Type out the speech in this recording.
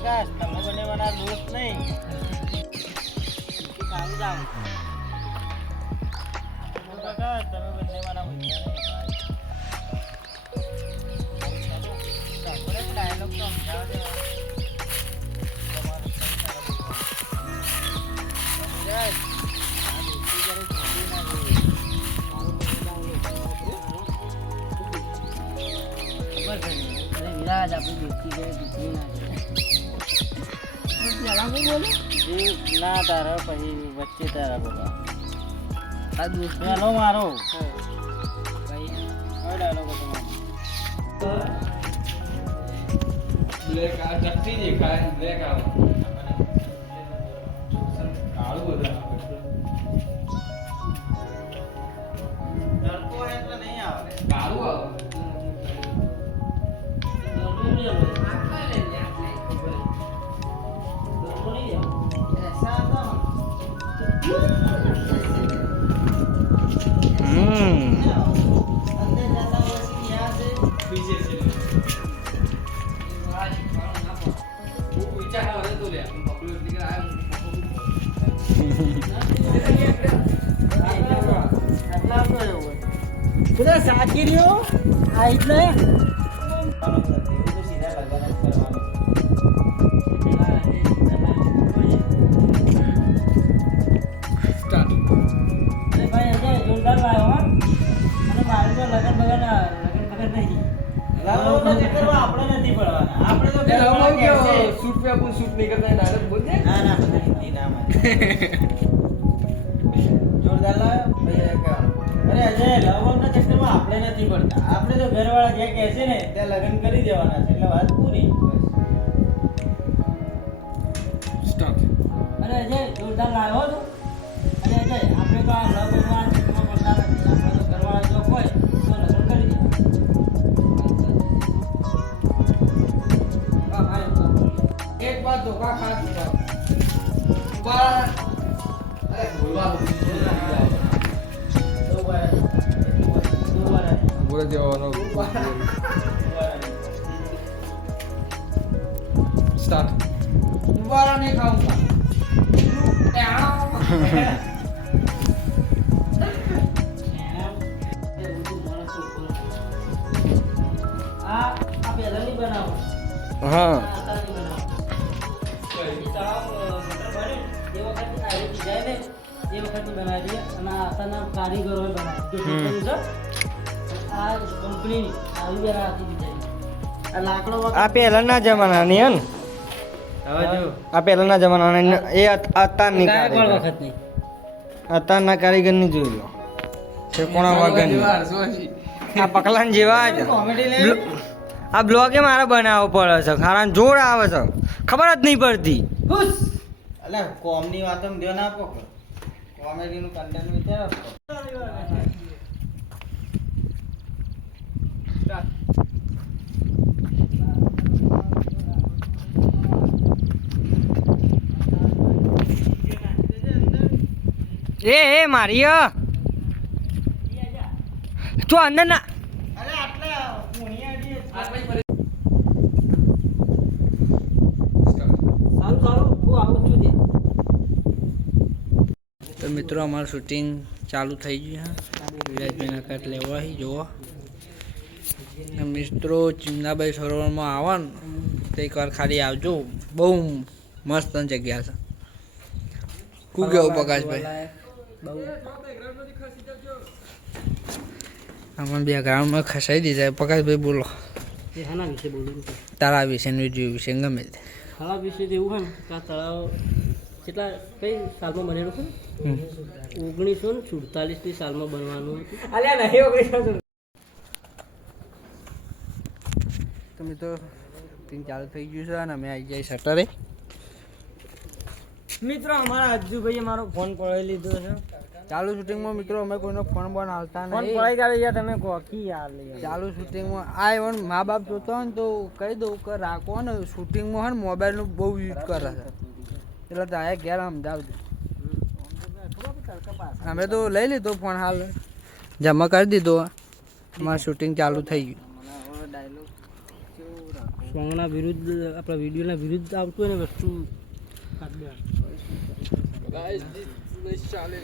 પ્રકાશ તમે બંને મારા દોસ્ત નહીં સારું જાવ પ્રકાશ તમે બંને મારા ભૈયા નહીં ડાયલોગ તો સમજાવો દે વિરાજ આપણી બેસતી ગઈ દીકરી ના તારા પછી વચ્ચે તારા બોલા આ દોસ્ત મારો ડાયલોગ બ્લેક આ ચટ્ટી દેખાય બ્લેક આવે કાળું બધા તડકો એટલે નહીં આવે કાળું આવે બધા સાચી રહ્યો આ એટલે આપણે નથી પડતા આપણે તો ઘરવાળા જે કહે છે ને ત્યાં લગ્ન કરી દેવાના છે એટલે વાત પૂરી અરે અજય જોરદાર લાવ્યો તો અરે અજય આપણે તો આ લવ ભગવાન પડતા નથી આપણે તો ઘરવાળા જો હોય તો લગ્ન કરી દે એક બાર ધોકા ખાસ બાર અરે બોલવાનું બોલે દેવાનો સ્ટાર્ટ दोबारा नहीं खाऊंगा आप पहला नहीं बनाओ हाँ ये वक्त बना दिया અને આતાના કારીગરો બનાવ્યો આ કંપની આવી બનાવતી દીધી આ લાકડો આ પહેલાના જમાનાની હે ને હવે જો આ પહેલાના જમાનાની એ અત્યારની કાય પણ કારીગર વખત નહીં અત્યારના કારીગરની જોઈ લો છે કોણા વગરની આ પકલાન જેવા જ આ બ્લોગે મારે બનાવવો પડે છે ખારા જોર આવે છે ખબર જ નહીં પડતી ખુશ અલે કોમની વાતમ ધ્યાન આપો કોમેડીનું કન્ટેન્ટ વિચારો એ મારી તો અંદર ના અરે આટલા પુણિયાડી સારું સારું હું આવું છું ત્યાં તો મિત્રો અમારું શૂટિંગ ચાલુ થઈ ગયું છે વિરાજભાઈના કટ લેવા જોવો મિત્રો ચિમનાભાઈ સરોવરમાં આવવાનું તો એકવાર ખાલી આવજો બહુ મસ્ત જગ્યા છે શું કેવું પ્રકાશભાઈ આમાં બે ગ્રાઉન્ડમાં ખસાઈ દીધા પ્રકાશભાઈ બોલો એના વિશે બોલું તારા વિશે વિડીયો વિશે ગમે તે તળાવ વિશે તો એવું હોય ને કે આ તળાવ કેટલા કઈ સાલમાં બનેલું છે 1947ની સાલમાં બનવાનું હતું અલ્યા નહીં 1947 તો મિત્રો શૂટિંગ ચાલુ થઈ ગયું છે અને અમે આવી જાય શટરે મિત્રો અમારા અજ્જુભાઈએ મારો ફોન પડાવી લીધો છે ચાલુ શૂટિંગમાં મિત્રો અમે કોઈનો ફોન બોન હાલતા ફોન નહીં પડાઈ કાઢી યાર તમે કોકી યાર ચાલુ શૂટિંગમાં આ એવન મા બાપ જોતો હોય ને તો કહી દઉં કે રાખો ને શૂટિંગમાં હોય ને મોબાઈલનું બહુ યુઝ કરે છે એટલે તારે ઘેર સમજાવજો અમે તો લઈ લીધો ફોન હાલ જમા કરી દીધો અમારું શૂટિંગ ચાલુ થઈ ગયું સોંગના વિરુદ્ધ આપણા વિડીયોના વિરુદ્ધ આવતું હોય ને વસ્તુ કાઢી દેવાનું. ગાઈસ ચાલે